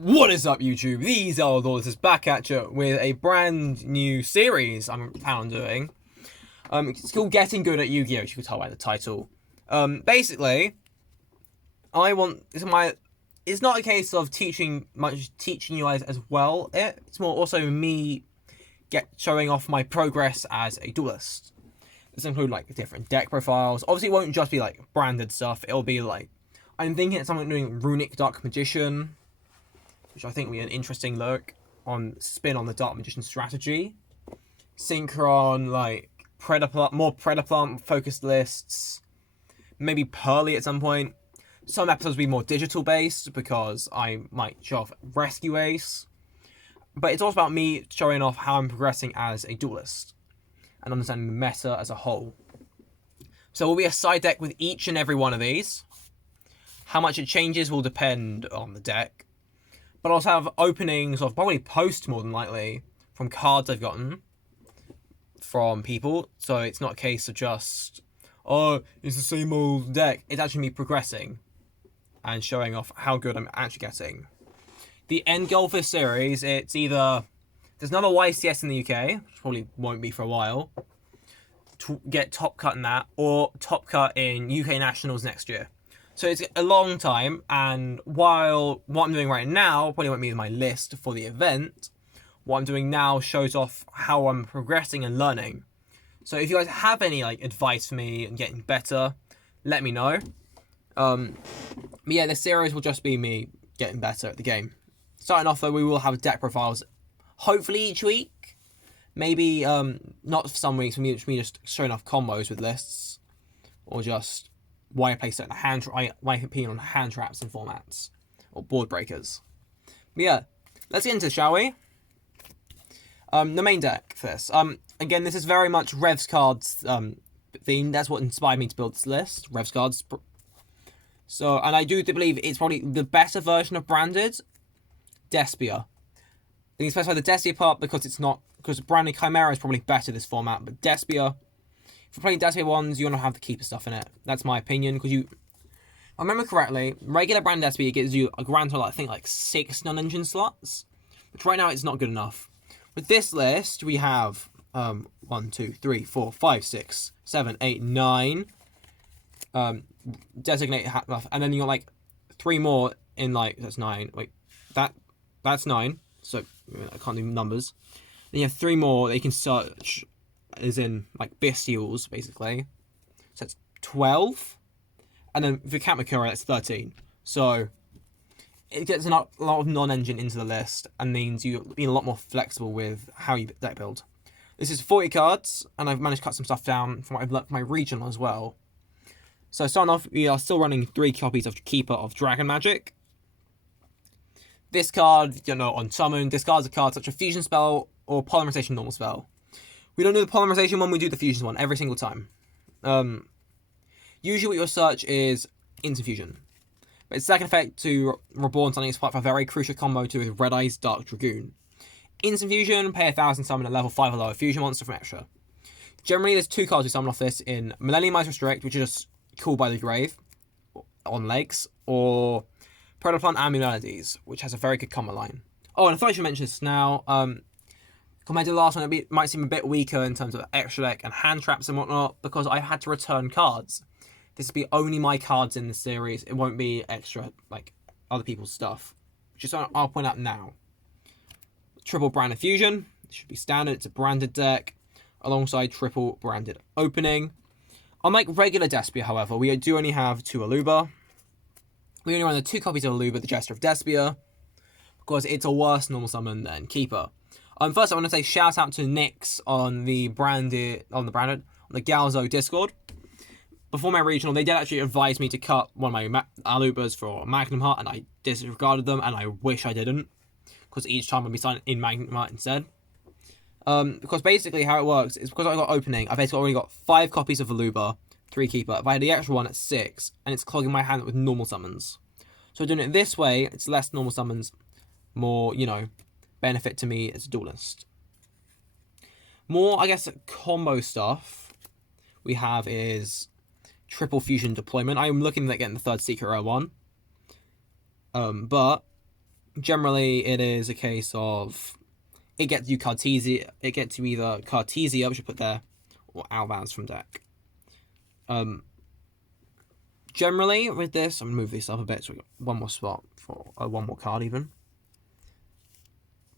What is up, YouTube? These are Lords is back at you with a brand new series I'm planning on doing. It's called Getting Good at Yu-Gi-Oh! As you can tell by the title. Basically, it's not a case of teaching you guys as well. It's more also me showing off my progress as a duelist. This include like different deck profiles. Obviously, it won't just be like branded stuff. It'll be like I'm thinking it's something doing Runic Dark Magician, which I think will be an interesting look on spin on the Dark Magician strategy. Synchron, like more Predaplant focused lists. Maybe Pearly at some point. Some episodes will be more digital based because I might show off Rescue Ace. But it's also about me showing off how I'm progressing as a duelist and understanding the meta as a whole. So will be a side deck with each and every one of these. How much it changes will depend on the deck. But I'll also have openings of probably post more than likely from cards I've gotten from people. So it's not a case of just, oh, it's the same old deck. It's actually me progressing and showing off how good I'm actually getting. The end goal for this series, it's either there's another YCS in the UK, which probably won't be for a while, to get top cut in that, or top cut in UK Nationals next year. So it's a long time, and while what I'm doing right now probably won't be in my list for the event, what I'm doing now shows off how I'm progressing and learning. So if you guys have any like advice for me and getting better, let me know. But yeah, this series will just be me getting better at the game. Starting off though, we will have deck profiles, hopefully each week. Maybe not for some weeks, me just showing off combos with lists, or just why I play certain why I opinion on hand traps and formats, or board breakers. But yeah, let's get into it, shall we? The main deck for this. Again, this is very much Revs cards themed. That's what inspired me to build this list. Revs cards. So, and I do believe it's probably the better version of branded Despia. I can specify the Despia part because branded Chimera is probably better this format, but Despia, if you're playing Despia ones, you're going to have the keeper stuff in it. That's my opinion, because if I remember correctly, regular brand Despia gives you a grand total, I think, like 6 non-engine slots, which right now it's not good enough. With this list, we have 1, 2, 3, 4, 5, 6, 7, 8, 9 designated and then you got like 3 more in like, that's 9. Wait, that's 9. So I can't do numbers. Then you have 3 more that you can search, as in like bestials, basically. So that's 12. And then for Kamakura, that's 13. So it gets a lot of non-engine into the list and means you're being a lot more flexible with how you deck build. This is 40 cards, and I've managed to cut some stuff down from what I've learned from my regional as well. So starting off, we are still running 3 copies of Keeper of Dragon Magic. This card, on summon, discards a card such as Fusion Spell or Polymerization Normal Spell. We don't do the Polymerization one, we do the Fusion one every single time. Usually what your search is Instant Fusion. But its second effect to Reborn something is part of a very crucial combo too with Red Eye's Dark Dragoon. Instant Fusion, pay 1,000, summon a level 5 or lower Fusion monster from extra. Generally, there's 2 cards we summon off this in Millennium Eyes Restrict, which is just Called by the Grave on legs, or Predaplant and Melodies, which has a very good combo line. Oh, and I thought I should mention this now. Compared to the last one, it might seem a bit weaker in terms of extra deck and hand traps and whatnot, because I had to return cards. This will be only my cards in the series. It won't be extra, like, other people's stuff. Which is something I'll point out now. Triple Branded Fusion. It should be standard. It's a branded deck, alongside triple branded opening. Unlike regular Despia, however, we do only have 2 Aluba. We only run the 2 copies of Aluba, the Jester of Despia, because it's a worse normal summon than Keeper. First, I want to say shout out to Nyx on the Galzo Discord. Before my regional, they did actually advise me to cut one of my Alubas for Magnum Heart, and I disregarded them, and I wish I didn't, because each time I'd be signed in Magnum Heart instead. Because basically how it works is because I got opening, I've basically already got 5 copies of Aluba, 3 Keeper. If I had the extra one, it's 6, and it's clogging my hand with normal summons. So doing it this way, it's less normal summons, more, benefit to me as a duelist. More, I guess, combo stuff we have is triple fusion deployment. I'm looking at getting the 3rd Secret Rare one. But generally it is a case of it gets you Cartesia. It gets you either Cartesia, which I put there, or Albaz from deck. Generally with this, I'm gonna move this up a bit so we got one more spot for one more card even.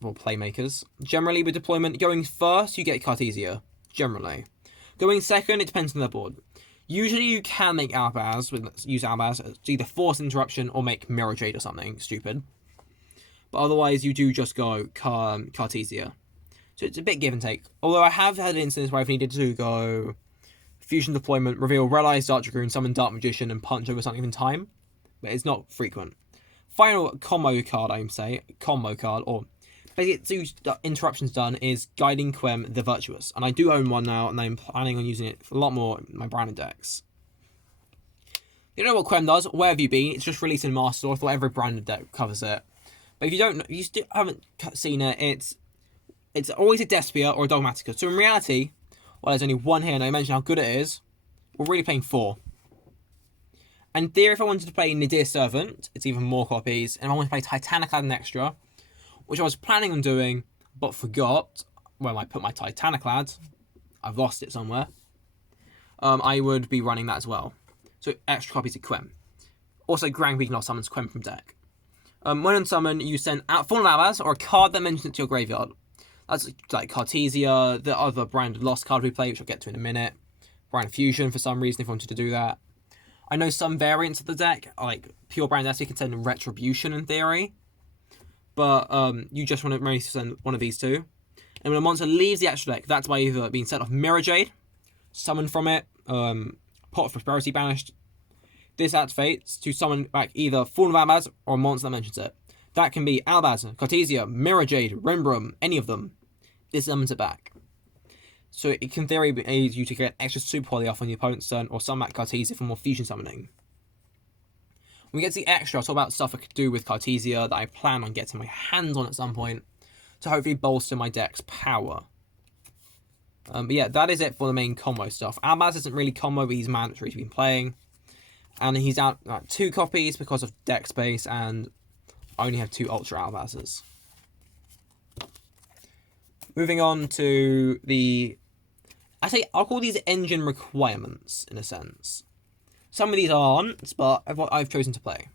For playmakers. Generally with deployment, going first you get Cartesia. Generally. Going second, it depends on the board. Usually you can make Albaz, use Albaz to either force interruption or make Mirror Jade or something stupid. But otherwise you do just go Cartesia. So it's a bit give and take. Although I have had instances where I've needed to go Fusion Deployment, reveal Red Eyes, Dark Dragoon, summon Dark Magician, and punch over something in time. But it's not frequent. Final combo card, or basically 2 interruptions done, is Guiding Quem the Virtuous. And I do own one now, and I'm planning on using it a lot more in my branded decks. You don't know what Quem does? Where have you been? It's just released in Master. I thought every branded deck covers it. But if you don't, if you still haven't seen it, it's always a Despia or a Dogmatica. So in reality, well, there's only one here, and I mentioned how good it is. We're really playing 4. And in theory, if I wanted to play Nadir Servant, it's even more copies. And if I wanted to play Titaniclad and Extra, which I was planning on doing, but forgot when I put my Titaniclad, I've lost it somewhere, I would be running that as well. So extra copies of Quem. Also, Grand Beacon summons Quem from deck. When on summon, you send out Fallen Albaz or a card that mentions it to your graveyard. That's like Cartesia, the other branded Lost card we play, which I'll get to in a minute. Brand Fusion, for some reason, if you wanted to do that. I know some variants of the deck, like pure brand S, you can send Retribution in theory. But you just want to maybe send one of these 2. And when a monster leaves the extra deck, that's by either being set off Mirror Jade, summoned from it, Pot of Prosperity banished. This activates to summon back either Fallen Albaz or a monster that mentions it. That can be Albaz, Cartesia, Mirror Jade, Rimbrum, any of them. This summons it back. So it can, in theory, aid you to get extra super quality off on your opponent's turn, or summon back Cartesia for more fusion summoning. When we get to the extra, I'll talk about stuff I could do with Cartesia that I plan on getting my hands on at some point to hopefully bolster my deck's power. But yeah, that is it for the main combo stuff. Albaz isn't really combo, but he's mandatory to be playing. And he's out 2 copies because of deck space, and I only have 2 Ultra Albazes. Moving on to I'll call these engine requirements, in a sense. Some of these aren't, but I've chosen to play.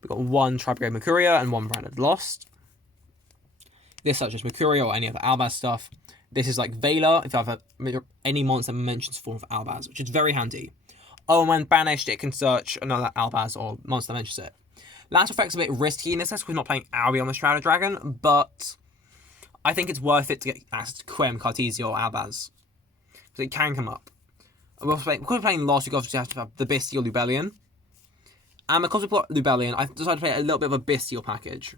We've got 1 Tribrigade Mercuria and 1 branded Lost. This such as Mercuria or any other Albaz stuff. This is like Veiler, if I have any monster that mentions form of Albaz, which is very handy. Oh, and when banished, it can search another Albaz or monster that mentions it. Last effect's a bit risky in this sense, because we're not playing Auri on the Shrouded Dragon, but I think it's worth it to get access to Quem, Cartesia, or Albaz. Because it can come up. Because we're playing Lost, we obviously have to have the Bestial Lubellion. And because we put Lubellion, I've decided to play a little bit of a Bestial package.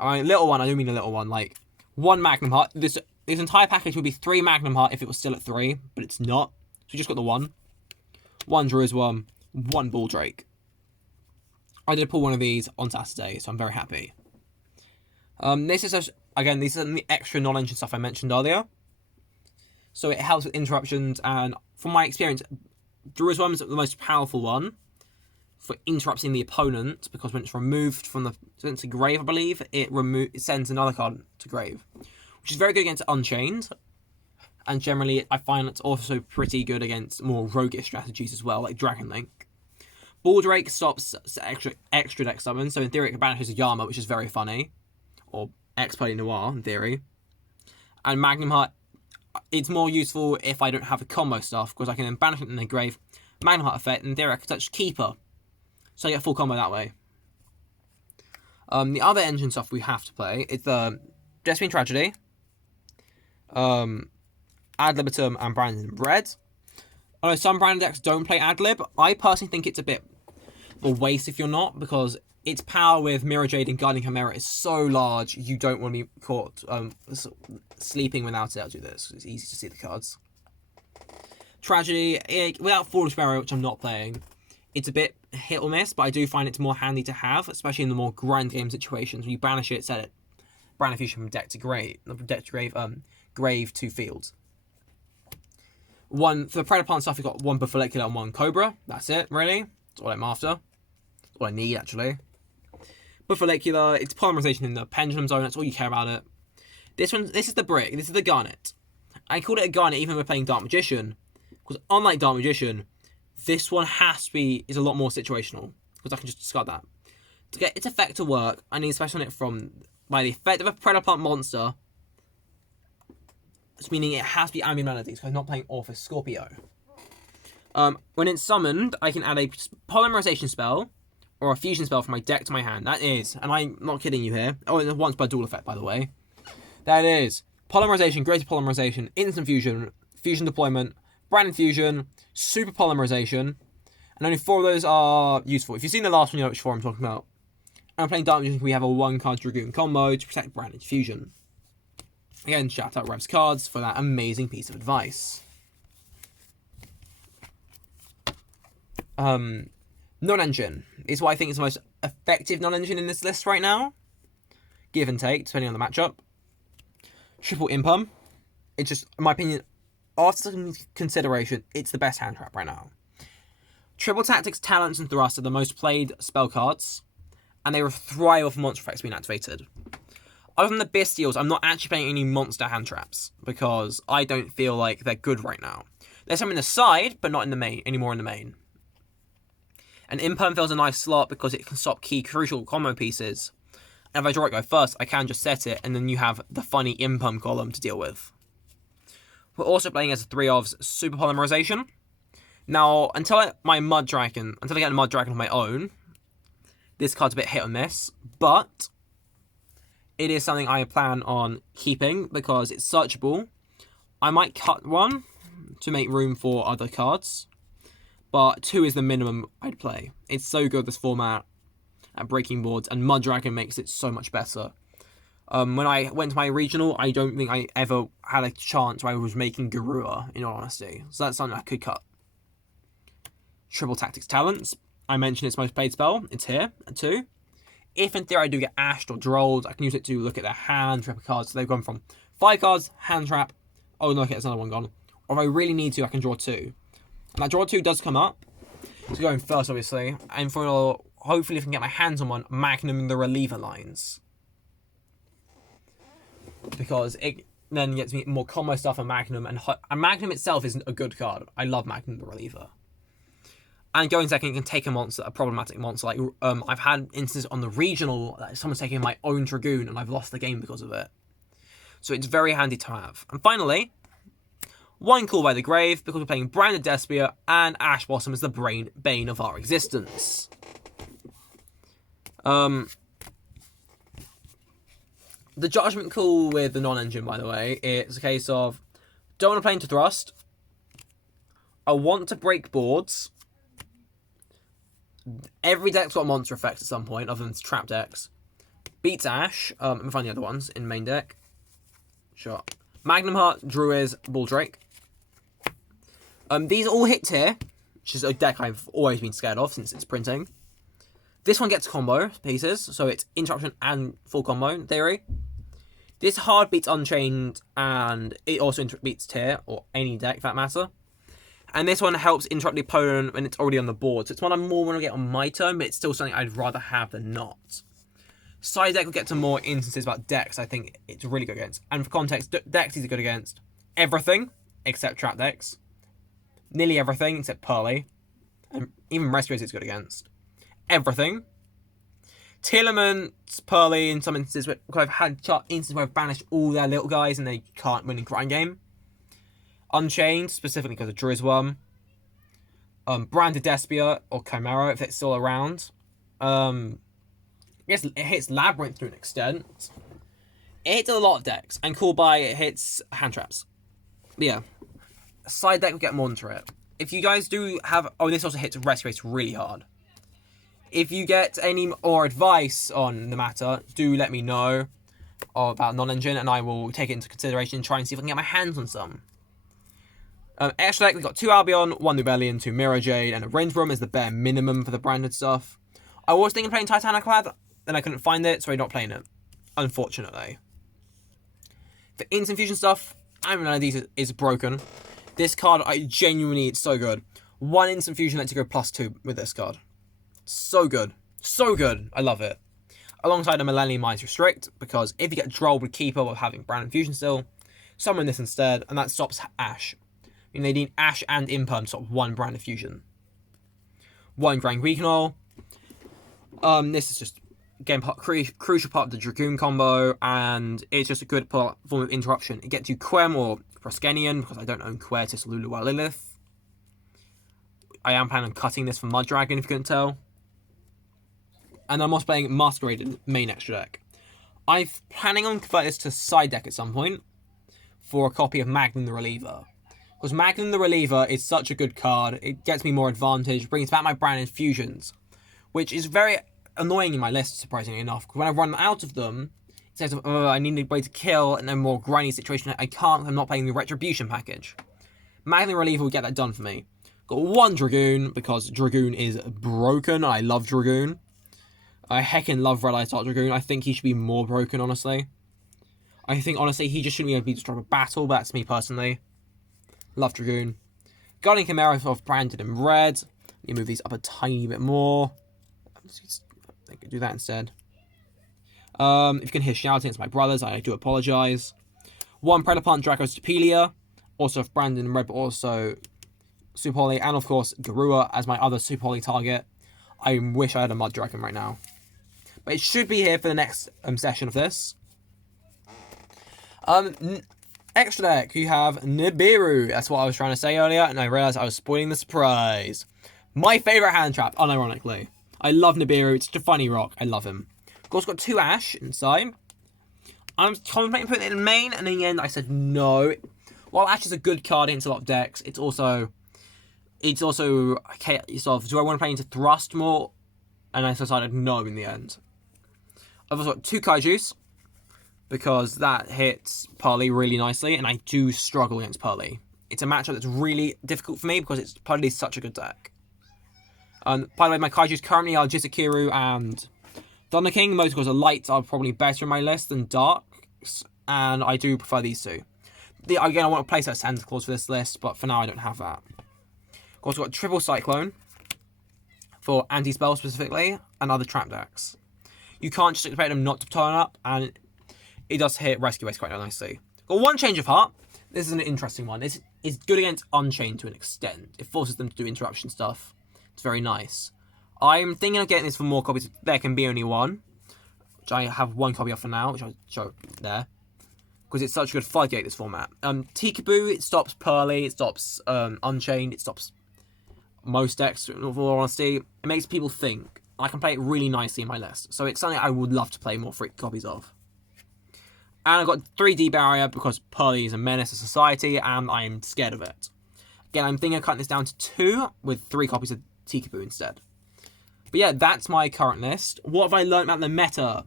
I mean, little one, I do mean a little one, like 1 Magnum Heart. This entire package would be 3 Magnum Heart if it was still at 3, but it's not. So we just got the 1. 1 Jerusalem, 1 Bull Drake. I did pull one of these on Saturday, so I'm very happy. This is, again, these are the extra non-engine stuff I mentioned earlier. So it helps with interruptions, and from my experience, Jerusalem is the most powerful one for interrupting the opponent, because when it's removed from the grave, I believe, it sends another card to grave, which is very good against Unchained. And generally, I find it's also pretty good against more roguish strategies as well, like Dragon Link. Bull Drake stops extra deck summons, so in theory it can banish a Yama, which is very funny. Or X-Play Noir, in theory. And Magnum Heart, it's more useful if I don't have a combo stuff, because I can then banish it in the grave, Magnum Heart effect, and in theory I can touch Keeper. So I get full combo that way. The other engine stuff we have to play is the Despine Tragedy, Ad Libitum, and Branded Red. Although some branded decks don't play Ad Lib, I personally think it's a bit of a waste if you're not, because its power with Mirror Jade and Guardian Chimera is so large, you don't want to be caught sleeping without it. I'll do this, it's easy to see the cards. Tragedy, without Foolish Barrow, which I'm not playing, it's a bit hit or miss, but I do find it's more handy to have, especially in the more grind game situations. When you banish it, set it, Brand of Fusion from deck to grave, grave to field. For the Predaplant stuff, you've got 1 Follicular and 1 Cobra. That's it, really. That's all I'm after. That's all I need, actually. With Follicular, it's polymerization in the pendulum zone, that's all you care about it. This is the brick, this is the garnet. I called it a garnet even when we're playing Dark Magician, because unlike Dark Magician, this one is a lot more situational, because I can just discard that. To get its effect to work, I need to special it by the effect of a Predator Plant monster, meaning it has to be ambient melodies, because I'm not playing Orphis Scorpio. When it's summoned, I can add a polymerization spell, or a fusion spell from my deck to my hand. That is, and I'm not kidding you here. Oh, it's once per dual effect, by the way. That is polymerization, greater polymerization, instant fusion, fusion deployment, branded fusion, super polymerization, and only 4 of those are useful. If you've seen the last one, you know which 4 I'm talking about. And I'm playing Dark Magician, we have a 1-card Dragoon combo to protect branded fusion. Again, shout out Rev's Cards for that amazing piece of advice. Non-engine is what I think is the most effective non-engine in this list right now. Give and take, depending on the matchup. Triple Impum. It's just, in my opinion, after some consideration, it's the best hand trap right now. Triple Tactics, Talents, and Thrust are the most played spell cards, and they thrive off monster effects being activated. Other than the Bestials, I'm not actually playing any monster hand traps, because I don't feel like they're good right now. There's some in the side, but not in the main, anymore in the main. And Imperm fills a nice slot because it can stop key crucial combo pieces. And if I draw it go first, I can just set it, and then you have the funny Imperm column to deal with. We're also playing as a 3 of Super Polymerization. Now, until I get a Mud Dragon of my own, this card's a bit hit or miss, but it is something I plan on keeping because it's searchable. I might cut 1 to make room for other cards, but 2 is the minimum I'd play. It's so good, this format, at breaking boards, and Mud Dragon makes it so much better. When I went to my regional, I don't think I ever had a chance where I was making Garua, in all honesty. So that's something I could cut. Triple Tactics Talents. I mentioned its most played spell. It's here, at 2. If in theory I do get ashed or drolled, I can use it to look at their hand, trap cards. So they've gone from 5 cards, hand trap. Oh, no, okay, there's another one gone. Or if I really need to, I can draw 2. And that draw 2 does come up. So going first, obviously. And hopefully if I can get my hands on one, Magnum the Reliever lines. Because it then gets me more combo stuff on Magnum. And Magnum itself isn't a good card. I love Magnum the Reliever. And going second, you can take a problematic monster. Like I've had instances on the regional that someone's taking my own Dragoon and I've lost the game because of it. So it's very handy to have. And finally, one Call by the Grave, because we're playing Branded Despia and Ash Blossom is the bane of our existence. The Judgment Call with the non-engine, by the way, it's a case of don't want to play into Thrust. I want to break boards. Every deck's got a monster effect at some point, other than trap decks. Beats Ash. Let me find the other ones in main deck. Sure. Magnum Heart, Druids, Bulldrake. These all hit tier, which is a deck I've always been scared of since it's printing. This one gets combo pieces, so it's interruption and full combo in theory. This hard beats Unchained, and it also beats tier, or any deck for that matter. And this one helps interrupt the opponent when it's already on the board. So it's one I more want to get on my turn, but it's still something I'd rather have than not. Side deck will get to more instances about decks I think it's really good against. And for context, decks is good against everything except trap decks. Nearly everything except Pearly. And even Rescuers it's good against. Everything. Telements, Pearly, in some instances, where I've had instances where I've banished all their little guys and they can't win in grind game. Unchained, specifically because of Drizworm. Branded Despia or Chimera, if it's still around. Yes, it hits Labyrinth to an extent. It hits a lot of decks, and Call By it hits hand traps. But yeah, side deck will get more into it. If you guys do have... Oh, this also hits Rescue Race really hard. If you get any more advice on the matter, do let me know about non-engine, and I will take it into consideration and try and see if I can get my hands on some. Extra deck, we've got 2 Albion, 1 Rebellion, 2 Mirror Jade, and a Range Room is the bare minimum for the branded stuff. I was thinking of playing Titaniclad, then I couldn't find it, so I'm not playing it. Unfortunately. For instant fusion stuff, Iron Melodies is broken. This card, it's so good. 1 instant fusion lets you go +2 with this card. So good. So good. I love it. alongside a Millennium Mines Restrict, because if you get Droll with Keeper with having Brand Infusion still, summon this instead, and that stops Ash. I mean, they need Ash and Imperm to stop one Brand Infusion. One Grand Recall. This is just, again, crucial part of the Dragoon combo, and it's just a good form of interruption. It gets you Quem or Proskenian, because I don't own Quertus or Lulu or Lilith. I am planning on cutting this from Mud Dragon, if you couldn't tell. And I'm also playing Masquerade in main extra deck. I'm planning on converting this to side deck at some point for a copy of Magnum the Reliever. Because Magnum the Reliever is such a good card. It gets me more advantage, brings back my Brand Infusions, which is very annoying in my list, surprisingly enough. Because when I run out of them, it says, I need a way to kill, and then more grindy situation. I can't, I'm not playing the Retribution package. Magnum the Reliever will get that done for me. Got one Dragoon, because Dragoon is broken. I love Dragoon. I heckin' love Red Eyes Dark Dragoon. I think he should be more broken, honestly. I think, honestly, he just shouldn't even be to drop a battle, but that's me personally. Love Dragoon. Guardian Chimera of branded in red. You move these up a tiny bit more. I could do that instead. If you can hear shouting, it's my brothers. I do apologise. One Predaplant Dracos Depelia. Also of branded in red, but also Super Holy. And, of course, Garua as my other Super Holy target. I wish I had a Mud Dragon right now. But it should be here for the next session of this. Extra deck, you have Nibiru. That's what I was trying to say earlier, and I realised I was spoiling the surprise. My favourite hand trap, unironically. I love Nibiru. It's such a funny rock. I love him. Of course, got 2 Ash inside. I'm contemplating putting it in main, and in the end, I said no. While Ash is a good card into a lot of decks, it's also okay. Sort of, do I want to play into Thrust more? And I decided no in the end. I've also got 2 Kaijus, because that hits Pearly really nicely, and I do struggle against Pearly. It's a matchup that's really difficult for me, because Pearly is such a good deck. By the way, my Kaijus currently are Jizukiru and Thunder King. Most because the lights are probably better in my list than darks, and I do prefer these two. Again, I want to place a Santa Claus for this list, but for now I don't have that. Of course, I've got Triple Cyclone for anti-spell specifically, and other trap decks. You can't just expect them not to turn up, and it does hit Rescue Race quite nicely. Got 1 Change of Heart. This is an interesting one. It's good against Unchained to an extent. It forces them to do interruption stuff. It's very nice. I'm thinking of getting this for more copies. There can be only 1, which I have 1 copy of for now, which I'll show there. Because it's such a good floodgate, this format. Tikaboo, it stops Pearly, it stops Unchained, it stops most decks, in all honesty. It makes people think. I can play it really nicely in my list. So it's something I would love to play more free copies of. And I've got 3D Barrier because Pearly is a menace to society and I'm scared of it. Again, I'm thinking of cutting this down to 2 with 3 copies of Tikaboo instead. But yeah, that's my current list. What have I learned about the meta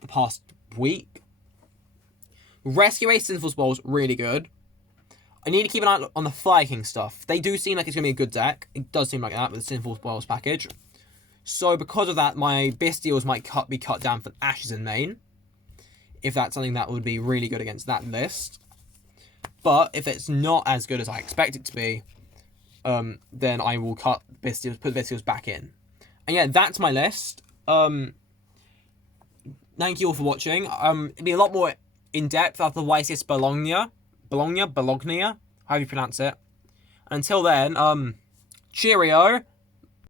the past week? Rescue Race Sinful Bowl's really good. I need to keep an eye on the Fire King stuff. They do seem like it's going to be a good deck. It does seem like that with the Sinful Bowls package. So because of that, my Bestials might be cut down for Ashes in main. If that's something that would be really good against that list. But if it's not as good as I expect it to be, then I will put Bestials back in. And yeah, that's my list. Thank you all for watching. It'll be a lot more in-depth after the YCS Bologna, however you pronounce it. And until then, cheerio.